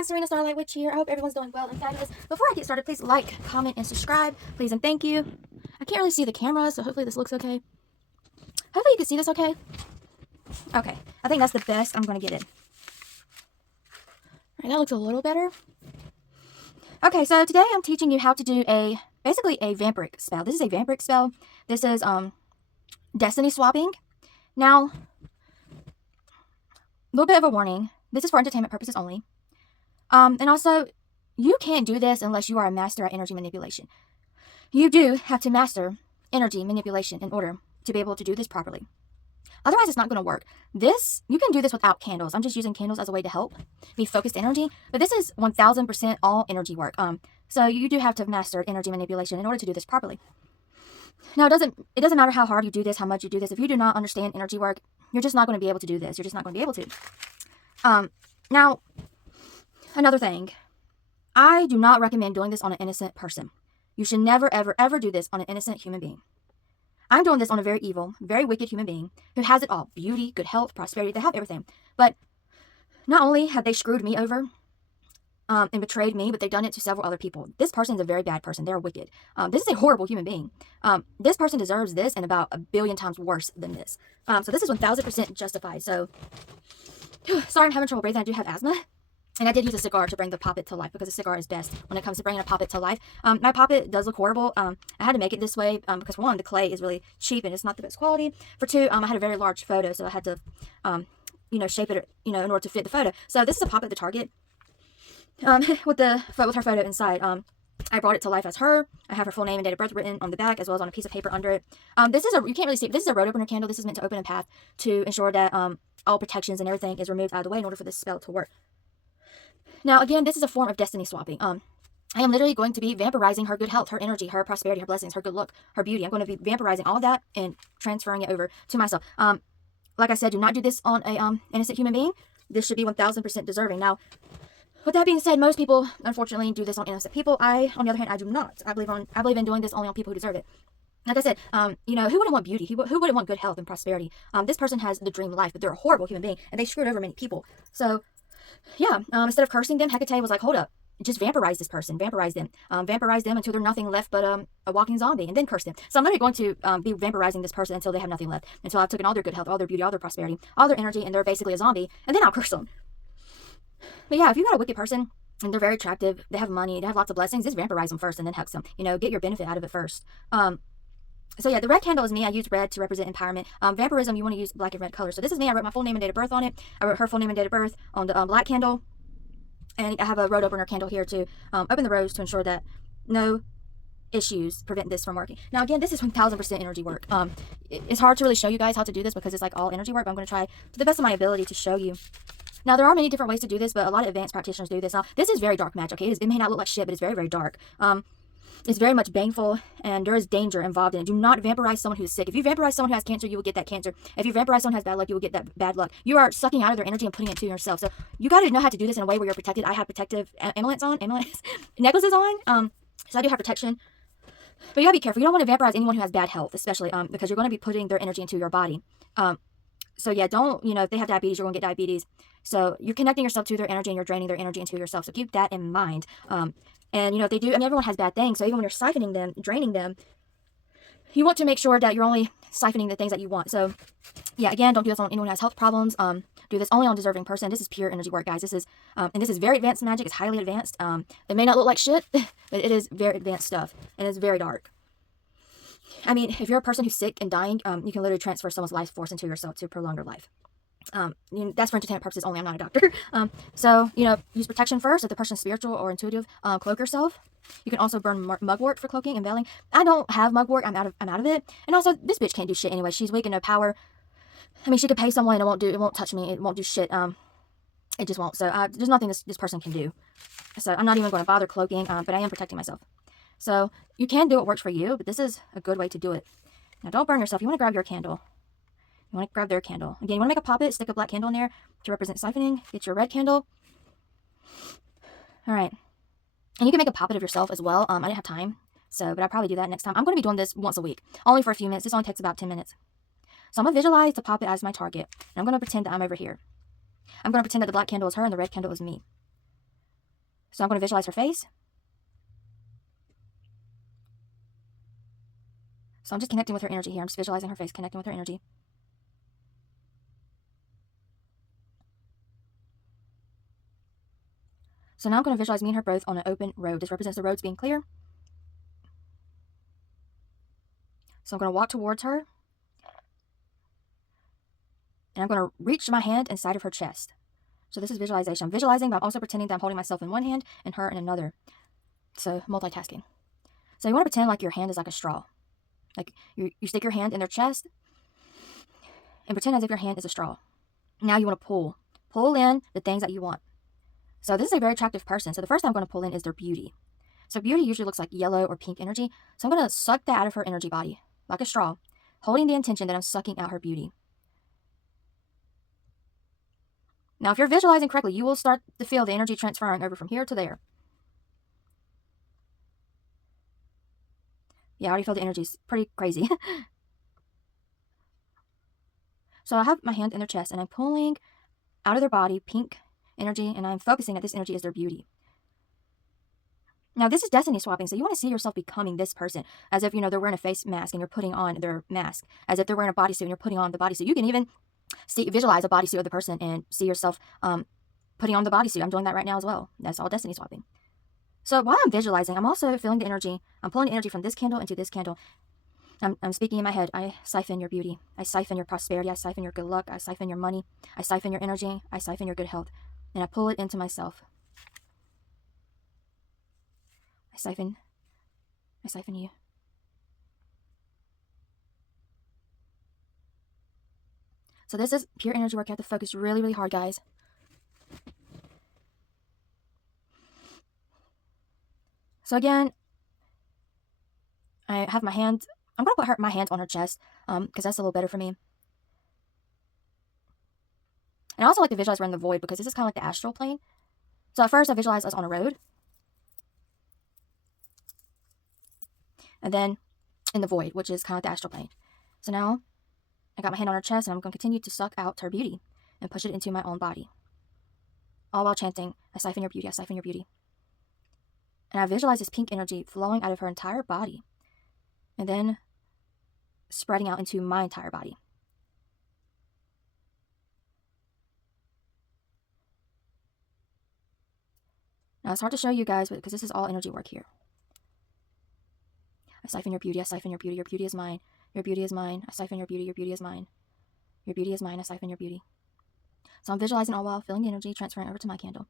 everyone, Serena Starlight Witch here. I hope everyone's doing well and fabulous. Before I get started, please like, comment, and subscribe. Please and thank you. I can't really see the camera, so hopefully this looks okay. Hopefully you can see this okay. Okay, I think that's the best I'm going to get it. Alright, that looks a little better. Okay, so today I'm teaching you how to do basically a vampiric spell. This is a vampiric spell. This is destiny swapping. Now, a little bit of a warning. This is for entertainment purposes only. And also, you can't do this unless you are a master at energy manipulation. You do have to master energy manipulation in order to be able to do this properly. Otherwise, it's not going to work. You can do this without candles. I'm just using candles as a way to help me focus energy. But this is 1000% all energy work. So you do have to master energy manipulation in order to do this properly. Now, it doesn't matter how hard you do this, how much you do this. If you do not understand energy work, you're just not going to be able to do this. You're just not going to be able to. Now, another thing. I do not recommend doing this on an innocent person. You should never, ever, ever do this on an innocent human being. I'm doing this on a very evil, very wicked human being who has it all. Beauty, good health, prosperity. They have everything. But not only have they screwed me over and betrayed me, but they've done it to several other people. This person is a very bad person. They're wicked. This is a horrible human being. This person deserves this and about 1 billion times worse than this. So this is 1000% justified. So, sorry I'm having trouble breathing. I do have asthma. And I did use a cigar to bring the poppet to life because a cigar is best when it comes to bringing a poppet to life. My poppet does look horrible. I had to make it this way because, for one, the clay is really cheap and it's not the best quality. For two, I had a very large photo, so I had to, shape it, in order to fit the photo. So this is a poppet at the Target with her photo inside. I brought it to life as her. I have her full name and date of birth written on the back as well as on a piece of paper under it. You can't really see it. This is a road opener candle. This is meant to open a path to ensure that all protections and everything is removed out of the way in order for this spell to work. Now, again, this is a form of destiny swapping. I am literally going to be vampirizing her good health, her energy, her prosperity, her blessings, her good look, her beauty. I'm going to be vampirizing all of that and transferring it over to myself. Like I said, do not do this on a innocent human being. This should be 1000% deserving. Now, with that being said, most people, unfortunately, do this on innocent people. On the other hand, I do not. I believe in doing this only on people who deserve it. Like I said, who wouldn't want beauty? Who wouldn't want good health and prosperity? This person has the dream life, but they're a horrible human being, and they screwed over many people. So, yeah, instead of cursing them, Hecate was like, hold up, just vampirize this person, vampirize them until they're nothing left but a walking zombie, and then curse them. So I'm literally going to be vampirizing this person until they have nothing left, until I've taken all their good health, all their beauty, all their prosperity, all their energy, and they're basically a zombie, and then I'll curse them. But yeah, if you got a wicked person, and they're very attractive, they have money, they have lots of blessings, just vampirize them first and then hex them. Get your benefit out of it first. So yeah, the red candle is me. I use red to represent empowerment. Vampirism, you want to use black and red colors. So this is me. I wrote my full name and date of birth on it. I wrote her full name and date of birth on the black candle. And I have a road opener candle here to open the roads to ensure that no issues prevent this from working. Now again, this is 1000% energy work. It's hard to really show you guys how to do this because it's like all energy work, but I'm going to try to the best of my ability to show you. Now, there are many different ways to do this, but a lot of advanced practitioners do this. Now, this is very dark magic, okay? It may not look like shit, but it's very, very dark. It's very much baneful, and there is danger involved in it. Do not vampirize someone who's sick. If you vampirize someone who has cancer, you will get that cancer. If you vampirize someone who has bad luck, you will get that bad luck. You are sucking out of their energy and putting it to yourself. So you got to know how to do this in a way where you're protected. I have protective necklaces on. So I do have protection. But you got to be careful. You don't want to vampirize anyone who has bad health, especially because you're going to be putting their energy into your body. So yeah, don't, if they have diabetes, you're going to get diabetes. So you're connecting yourself to their energy and you're draining their energy into yourself. So keep that in mind. And if they do, everyone has bad things. So even when you're siphoning them, draining them, you want to make sure that you're only siphoning the things that you want. So yeah, again, don't do this on anyone who has health problems. Do this only on deserving person. This is pure energy work, guys. This is, and this is very advanced magic. It's highly advanced. It may not look like shit, but it is very advanced stuff. And it's very dark. I mean, if you're a person who's sick and dying, you can literally transfer someone's life force into yourself to prolong their life. That's for entertainment purposes only. I'm not a doctor. So, use protection first. If the person's spiritual or intuitive, cloak yourself. You can also burn mugwort for cloaking and veiling. I don't have mugwort. I'm out of it. And also, this bitch can't do shit anyway. She's weak and no power. I mean, she could pay someone and it won't touch me. It won't do shit. It just won't. So, there's nothing this person can do. So, I'm not even going to bother cloaking, but I am protecting myself. So, you can do what works for you, but this is a good way to do it. Now, don't burn yourself. You want to grab your candle. You want to grab their candle. Again, you want to make a poppet, stick a black candle in there to represent siphoning. Get your red candle. All right. And you can make a poppet of yourself as well. I didn't have time, but I'll probably do that next time. I'm going to be doing this once a week, only for a few minutes. This only takes about 10 minutes. So I'm going to visualize the poppet as my target. And I'm going to pretend that I'm over here. I'm going to pretend that the black candle is her and the red candle is me. So I'm going to visualize her face. So I'm just connecting with her energy here. I'm just visualizing her face, connecting with her energy. So now I'm going to visualize me and her both on an open road. This represents the roads being clear. So I'm going to walk towards her. And I'm going to reach my hand inside of her chest. So this is visualization. I'm visualizing, but I'm also pretending that I'm holding myself in one hand and her in another. So multitasking. So you want to pretend like your hand is like a straw. Like you stick your hand in their chest and pretend as if your hand is a straw. Now you want to pull in the things that you want. So this is a very attractive person. So the first thing I'm going to pull in is their beauty. So beauty usually looks like yellow or pink energy. So I'm going to suck that out of her energy body like a straw, holding the intention that I'm sucking out her beauty. Now, if you're visualizing correctly, you will start to feel the energy transferring over from here to there. Yeah, I already feel the energy. It's pretty crazy. So I have my hand in their chest, and I'm pulling out of their body pink energy, and I'm focusing that this energy is their beauty. Now, this is destiny swapping, so you want to see yourself becoming this person, as if, they're wearing a face mask and you're putting on their mask, as if they're wearing a bodysuit and you're putting on the bodysuit. You can even visualize a bodysuit of the person and see yourself putting on the bodysuit. I'm doing that right now as well. That's all destiny swapping. So while I'm visualizing, I'm also feeling the energy. I'm pulling the energy from this candle into this candle. I'm speaking in my head. I siphon your beauty. I siphon your prosperity. I siphon your good luck. I siphon your money. I siphon your energy. I siphon your good health. And I pull it into myself. I siphon you. So this is pure energy work. You have to focus really, really hard, guys. So again, I have my hand. I'm going to put my hand on her chest because that's a little better for me. And I also like to visualize we're in the void because this is kind of like the astral plane. So at first I visualize us on a road. And then in the void, which is kind of like the astral plane. So now I got my hand on her chest and I'm going to continue to suck out her beauty and push it into my own body. All while chanting, I siphon your beauty, I siphon your beauty. And I visualize this pink energy flowing out of her entire body and then spreading out into my entire body. Now it's hard to show you guys because this is all energy work here. I siphon your beauty, I siphon your beauty, your beauty is mine. Your beauty is mine, I siphon your beauty, your beauty is mine. Your beauty is mine, I siphon your beauty. So I'm visualizing all while feeling the energy transferring over to my candle.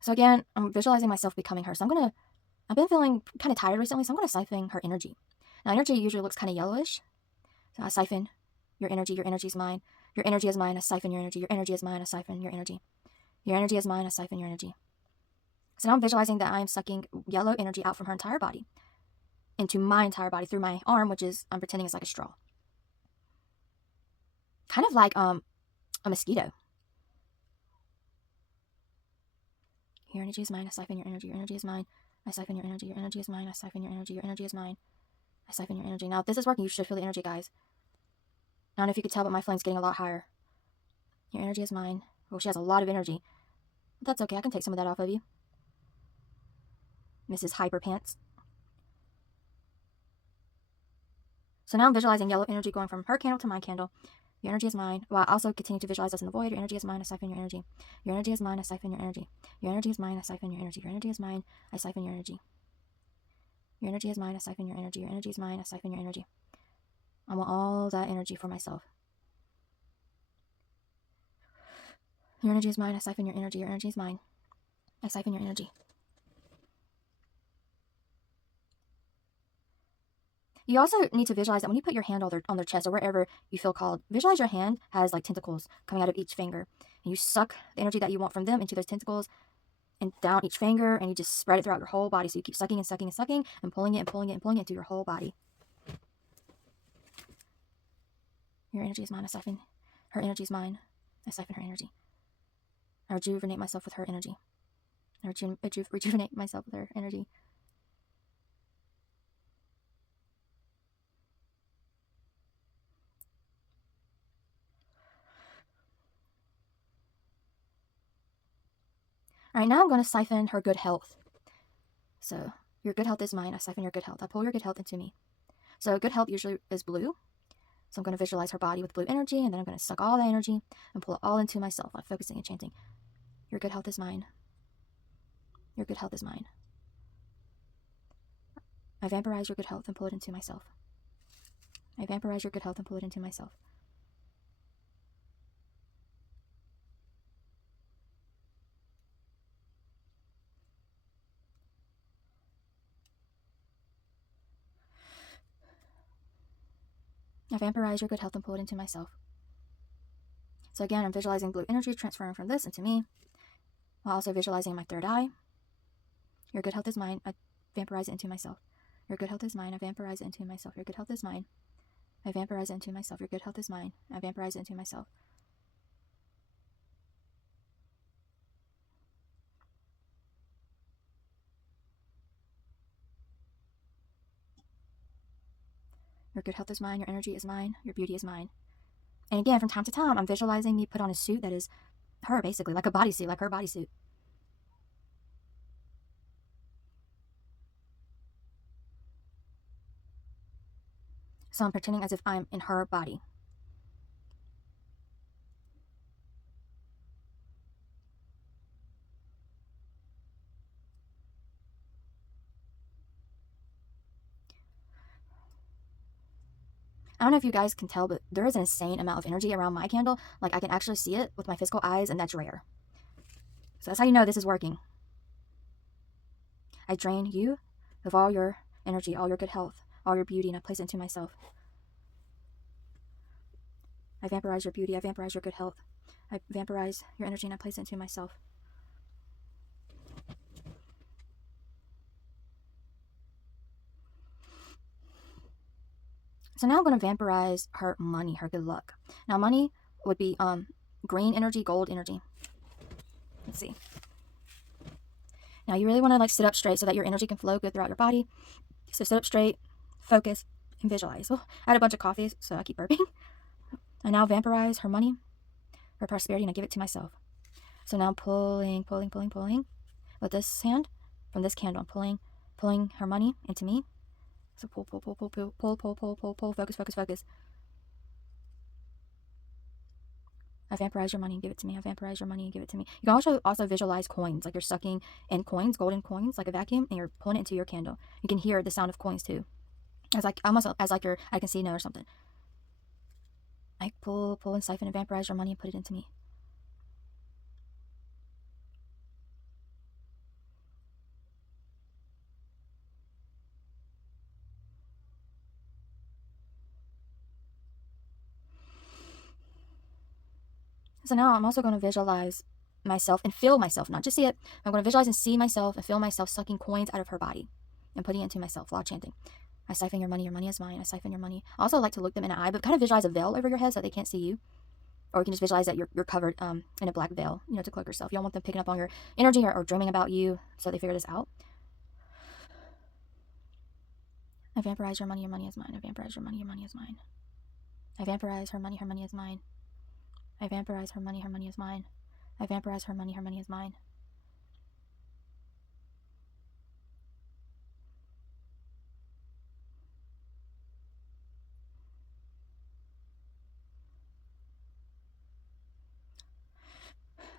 So again, I'm visualizing myself becoming her. So I've been feeling kind of tired recently, so I'm going to siphon her energy. Now, energy usually looks kind of yellowish. So I siphon your energy is mine. Your energy is mine, I siphon your energy. Your energy is mine, I siphon your energy. Your energy is mine, I siphon your energy. So now I'm visualizing that I'm sucking yellow energy out from her entire body into my entire body through my arm, which is, I'm pretending it's like a straw. Kind of like a mosquito. Your energy is mine, I siphon your energy. Your energy is mine, I siphon your energy. Your energy is mine, I siphon your energy. Your energy is mine, I siphon your energy. Now, if this is working, you should feel the energy, guys. I don't know if you could tell, but my flame's getting a lot higher. Your energy is mine. Well, she has a lot of energy. But that's okay, I can take some of that off of you, Mrs. Hyper Pants. So now I'm visualizing yellow energy going from her candle to my candle. Your energy is mine. Well, I also continue to visualize us in the void. Your energy is mine, I siphon your energy. Your energy is mine, I siphon your energy. Your energy is mine, I siphon your energy. Your energy is mine, I siphon your energy. Your energy is mine, I siphon your energy. Your energy is mine, I siphon your energy. I want all that energy for myself. Your energy is mine, I siphon your energy. Your energy is mine, I siphon your energy. You also need to visualize that when you put your hand on their chest or wherever you feel called, visualize your hand has like tentacles coming out of each finger. And you suck the energy that you want from them into those tentacles and down each finger, and you just spread it throughout your whole body. So you keep sucking and sucking and sucking and pulling it and pulling it and pulling it through your whole body. Your energy is mine, I siphon. Her energy is mine, I siphon her energy. I rejuvenate myself with her energy. I rejuvenate myself with her energy. All right, now I'm going to siphon her good health. So your good health is mine. I siphon your good health. I pull your good health into me. So good health usually is blue. So I'm going to visualize her body with blue energy, and then I'm going to suck all that energy and pull it all into myself. I'm focusing and chanting. Your good health is mine. Your good health is mine. I vampirize your good health and pull it into myself. I vampirize your good health and pull it into myself. I vampirize your good health and pull it into myself. So again, I'm visualizing blue energy transferring from this into me, while also visualizing my third eye. Your good health is mine. I vampirize it into myself. Your good health is mine. I vampirize it into myself. Your good health is mine. I vampirize it into myself. Your good health is mine. I vampirize it into myself. Your good health is mine. Your energy is mine. Your beauty is mine. And again, from time to time, I'm visualizing me put on a suit that is her, basically, like a bodysuit, like her bodysuit. So I'm pretending as if I'm in her body. I don't know if you guys can tell, but there is an insane amount of energy around my candle. Like, I can actually see it with my physical eyes, and that's rare. So that's how you know this is working. I drain you of all your energy, all your good health, all your beauty, and I place it into myself. I vampirize your beauty. I vampirize your good health. I vampirize your energy, and I place it into myself. So now I'm going to vampirize her money, her good luck. Now money would be green energy, gold energy. Let's see. Now you really want to like sit up straight so that your energy can flow good throughout your body. So sit up straight, focus, and visualize. Oh, I had a bunch of coffee, so I keep burping. I now vampirize her money, her prosperity, and I give it to myself. So now I'm pulling with this hand from this candle. I'm pulling her money into me. So pull, focus. I vampirize your money and give it to me. I vampirize your money and give it to me. You can also visualize coins, like you're sucking in coins, golden coins, like a vacuum, and you're pulling it into your candle. You can hear the sound of coins too. Almost as like you're at a casino or something. I pull and siphon and vampirize your money and put it into me. So now I'm also going to visualize myself and feel myself, not just see it. I'm going to visualize and see myself and feel myself sucking coins out of her body and putting it into myself while chanting. I siphon your money is mine. I siphon your money. I also like to look them in the eye, but kind of visualize a veil over your head so they can't see you. Or you can just visualize that you're covered in a black veil, to cloak yourself. You don't want them picking up on your energy or dreaming about you, so they figure this out. I vampirize your money is mine. I vampirize your money is mine. I vampirize her money is mine. I vampirize her money is mine. I vampirize her money is mine.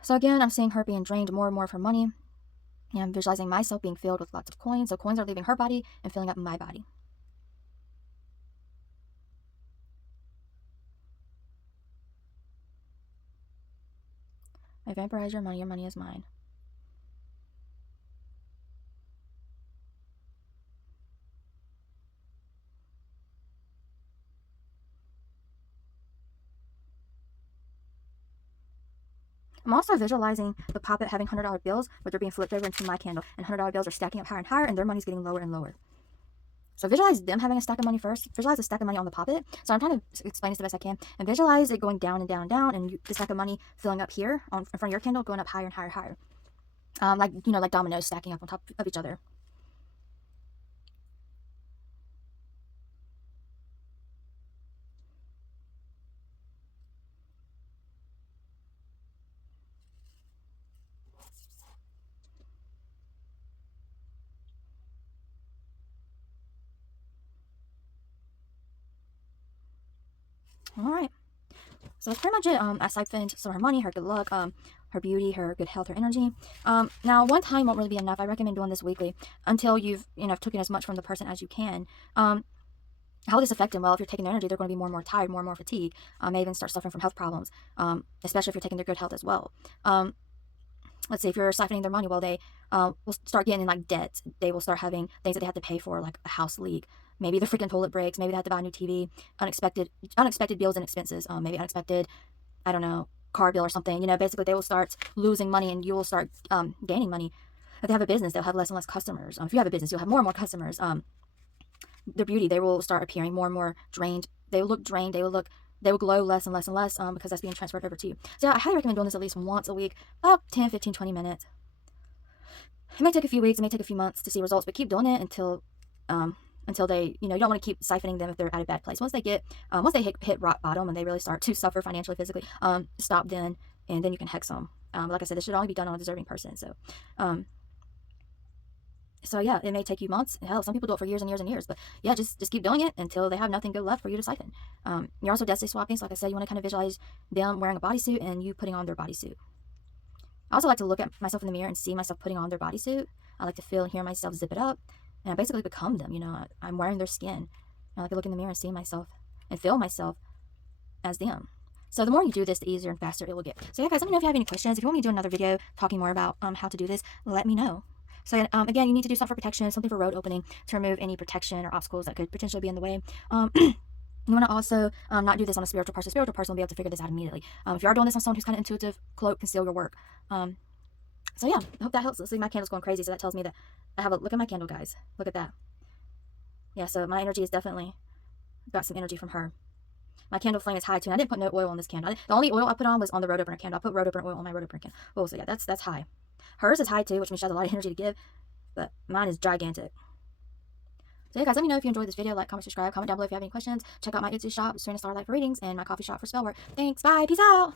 So again, I'm seeing her being drained more and more of her money. And I'm visualizing myself being filled with lots of coins. So coins are leaving her body and filling up my body. I vampirize your money is mine. I'm also visualizing the puppet having $100 bills, but they're being flipped over into my candle. And $100 bills are stacking up higher and higher, and their money's getting lower and lower. So visualize them having a stack of money first. Visualize a stack of money on the puppet. So I'm trying to explain this the best I can. And visualize it going down and down and down, and the stack of money filling up here in front of your candle, going up higher and higher and higher. Like dominoes stacking up on top of each other. Alright. So that's pretty much it. I siphoned some of her money, her good luck, her beauty, her good health, her energy. Now, one time won't really be enough. I recommend doing this weekly until you've, taken as much from the person as you can. How will this affect them? Well, if you're taking their energy, they're going to be more and more tired, more and more fatigued. May even start suffering from health problems, especially if you're taking their good health as well. Let's say if you're siphoning their money, well, they will start getting in like debt. They will start having things that they have to pay for, like a house leak. Maybe the freaking toilet breaks. Maybe they have to buy a new TV. Unexpected bills and expenses. Maybe unexpected, I don't know, car bill or something. Basically they will start losing money, and you will start gaining money. If they have a business, they'll have less and less customers. If you have a business, you'll have more and more customers. Their beauty, they will start appearing more and more drained. They will look drained. They will glow less and less and less because that's being transferred over to you. So yeah, I highly recommend doing this at least once a week, about 10, 15, 20 minutes. It may take a few weeks, it may take a few months to see results, but keep doing it until they, you don't want to keep siphoning them if they're at a bad place. Once they hit rock bottom and they really start to suffer financially, physically, stop then, and then you can hex them. Like I said, this should only be done on a deserving person. So yeah, it may take you months. Hell, some people do it for years and years and years. But yeah, just keep doing it until they have nothing good left for you to siphon. You're also destiny swapping. So like I said, you want to kind of visualize them wearing a bodysuit and you putting on their bodysuit. I also like to look at myself in the mirror and see myself putting on their bodysuit. I like to feel and hear myself zip it up. And I basically become them. I'm wearing their skin. I like to look in the mirror and see myself and feel myself as them. So the more you do this, the easier and faster it will get. So yeah, guys, let me know if you have any questions. If you want me to do another video talking more about how to do this, let me know. So again, you need to do something for protection, something for road opening to remove any protection or obstacles that could potentially be in the way. You want to also not do this on a spiritual person. A spiritual person will be able to figure this out immediately. If you are doing this on someone who's kind of intuitive, cloak, conceal your work. So yeah, I hope that helps. See, my candle's going crazy, so that tells me that I have a look at my candle, guys. Look at that. Yeah, so my energy is definitely got some energy from her. My candle flame is high too. And I didn't put no oil on this candle. The only oil I put on was on the road opener candle. I put road opener oil on my road opener candle. Oh, so yeah, that's high. Hers is high too, which means she has a lot of energy to give, but mine is gigantic. So yeah, guys, let me know if you enjoyed this video. Like, comment, subscribe, comment down below if you have any questions. Check out my Etsy shop, Serena Starlight for readings, and my coffee shop for spell work. Thanks, bye, peace out.